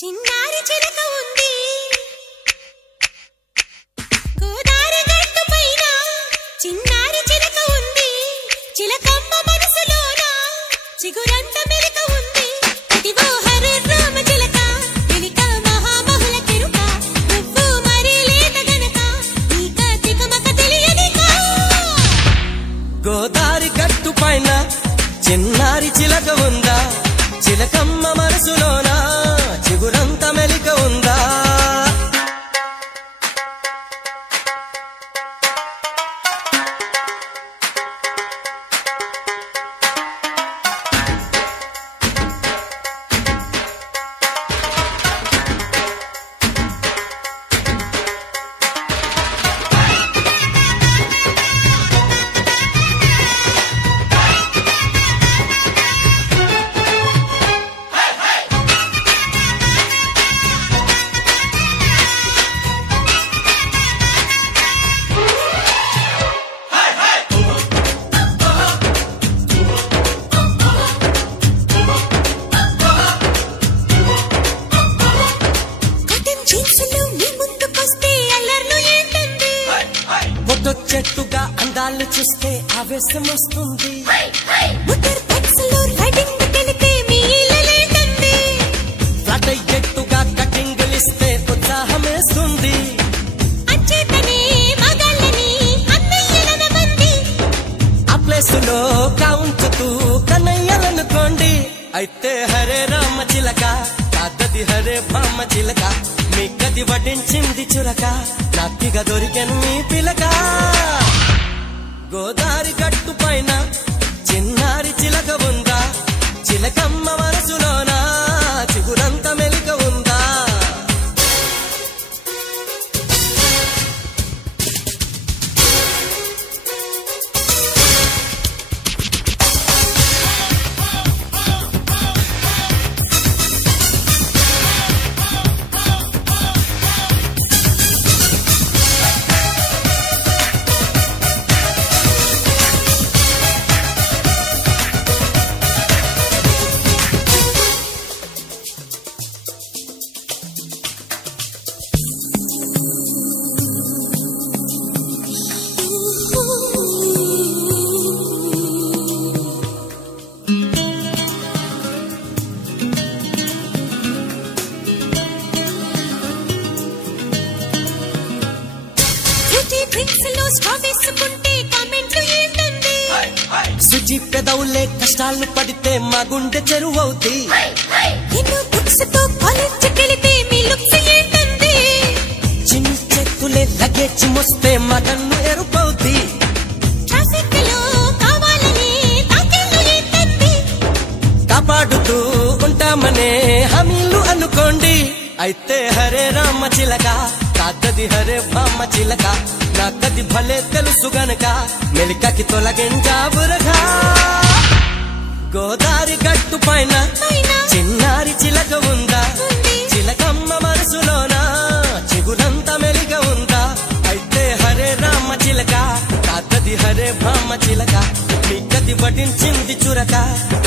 చిన్నారి చిలక ఉంది గోదారి గట్టు పైన చిన్నారి చిలక ఉంది చిలకమ్మ మనసులోన చిగురంత మెలిక ఉంది ఇదిగో హరే రామ చిలక వెలిక మహామహుల కెరుక నువ్వు మరి లేత గనక నీక తికమక తెలియనికా గోదారి గట్టు పైన చిన్నారి చిలక ఉందా చిలకమ్మ మనసులోన చిగురంత మెలిక ఉందా చెట్టుగా అందాలు చూస్తే ఆవేశం వస్తుంది ఫ్లట్ అయ్యేట్టుగా కటింగులు ఇస్తే ఉత్సాహం వేస్తుంది ఆ ప్లేసులో కాంచుతూ కన్నయ్యాలనుకోండి అయితే హరే రామ చిలక కాదది హరే బామ్మ చిలక మీ గది వడ్డించింది చురక నాకిగా దొరికెను మీ పిలక గోదారి గట్టు పైన చిన్నారి చిలక ఉందా చిలకమ్మ మనసులోన చిగురంత మెలిక ఉందా సుజీ పెదవులే కష్టాలు పడితే మా గుండె చెరువవుతి చిన్న చేతులే లగేజ్ మోస్తే మా కన్ను ఎరుపవుతి కాపాడుతూ ఉంటామనే హామీలు అనుకోండి అయితే హరే రామ చిలక కాదది హరే బామ్మ చిలక నాకది భలే తెలుసు గనక మెలికకి తొలగించావురగా గోదారి గట్టు పైన చిన్నారి చిలక ఉందా చిలకమ్మ మనసులోన చిగురంత మెలిక ఉందా అయితే హరే రామ చిలక కాదది హరే బామ్మ చిలక మీ గది వడ్డించింది చురక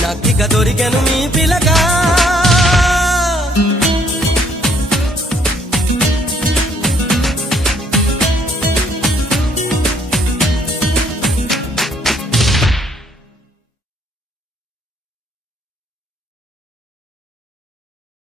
నాకిగా దొరికెను మీ పిలక